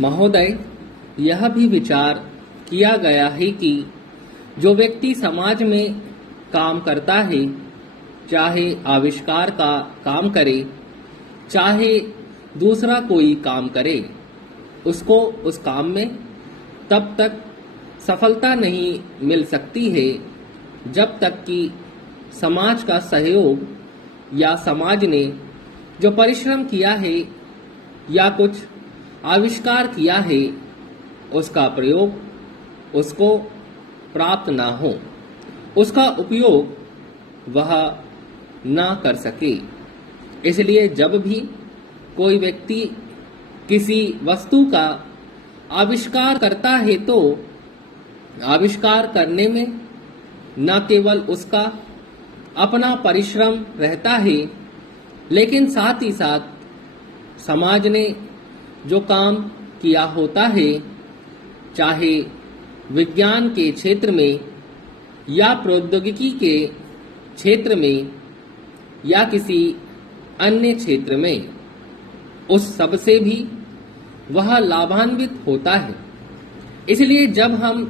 महोदय, यह भी विचार किया गया है कि जो व्यक्ति समाज में काम करता है, चाहे आविष्कार का काम करे, चाहे दूसरा कोई काम करे, उसको उस काम में तब तक सफलता नहीं मिल सकती है जब तक कि समाज का सहयोग या समाज ने जो परिश्रम किया है या कुछ आविष्कार किया है उसका प्रयोग उसको प्राप्त ना हो, उसका उपयोग वह ना कर सके। इसलिए जब भी कोई व्यक्ति किसी वस्तु का आविष्कार करता है तो आविष्कार करने में न केवल उसका अपना परिश्रम रहता है, लेकिन साथ ही साथ समाज ने जो काम किया होता है, चाहे विज्ञान के क्षेत्र में या प्रौद्योगिकी के क्षेत्र में या किसी अन्य क्षेत्र में, उस सब से भी वह लाभान्वित होता है। इसलिए जब हम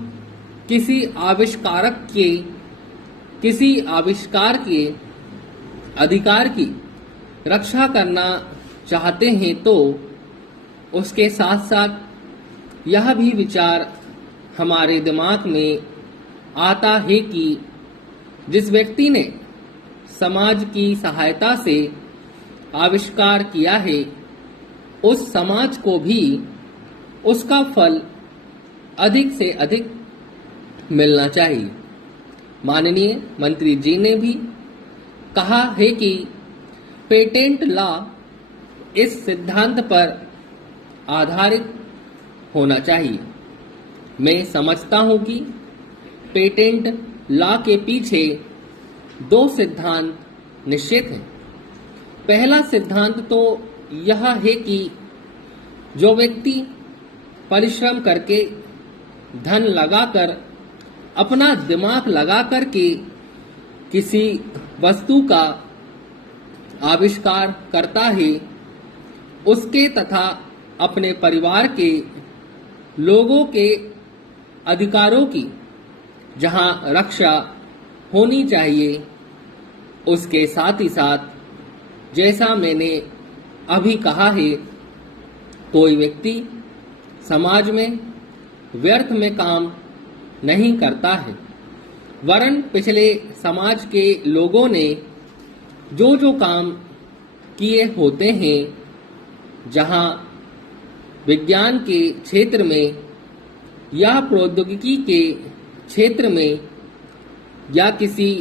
किसी आविष्कार के अधिकार की रक्षा करना चाहते हैं तो उसके साथ साथ यह भी विचार हमारे दिमाग में आता है कि जिस व्यक्ति ने समाज की सहायता से आविष्कार किया है, उस समाज को भी उसका फल अधिक से अधिक मिलना चाहिए। माननीय मंत्री जी ने भी कहा है कि पेटेंट लॉ इस सिद्धांत पर आधारित होना चाहिए। मैं समझता हूं कि पेटेंट लॉ के पीछे दो सिद्धांत निश्चित हैं। पहला सिद्धांत तो यह है कि जो व्यक्ति परिश्रम करके धन लगाकर अपना दिमाग लगाकर के किसी वस्तु का आविष्कार करता है, उसके तथा अपने परिवार के लोगों के अधिकारों की जहां रक्षा होनी चाहिए, उसके साथ ही साथ जैसा मैंने अभी कहा है, कोई व्यक्ति समाज में व्यर्थ में काम नहीं करता है, वरन पिछले समाज के लोगों ने जो जो काम किए होते हैं, जहां विज्ञान के क्षेत्र में या प्रौद्योगिकी के क्षेत्र में या किसी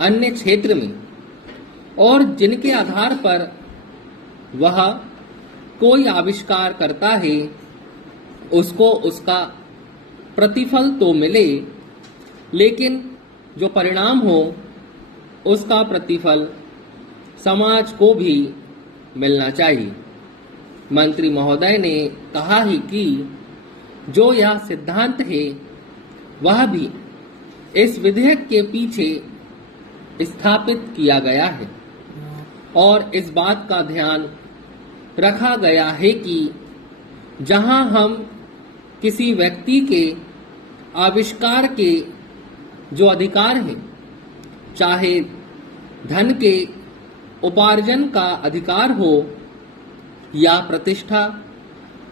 अन्य क्षेत्र में, और जिनके आधार पर वह कोई आविष्कार करता है, उसको उसका प्रतिफल तो मिले, लेकिन जो परिणाम हो उसका प्रतिफल समाज को भी मिलना चाहिए। मंत्री महोदय ने कहा है कि जो यह सिद्धांत है वह भी इस विधेयक के पीछे स्थापित किया गया है और इस बात का ध्यान रखा गया है कि जहां हम किसी व्यक्ति के आविष्कार के जो अधिकार हैं, चाहे धन के उपार्जन का अधिकार हो या प्रतिष्ठा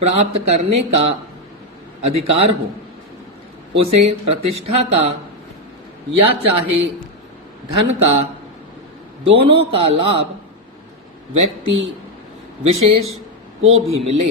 प्राप्त करने का अधिकार हो, उसे प्रतिष्ठा का या चाहे धन का, दोनों का लाभ व्यक्ति विशेष को भी मिले।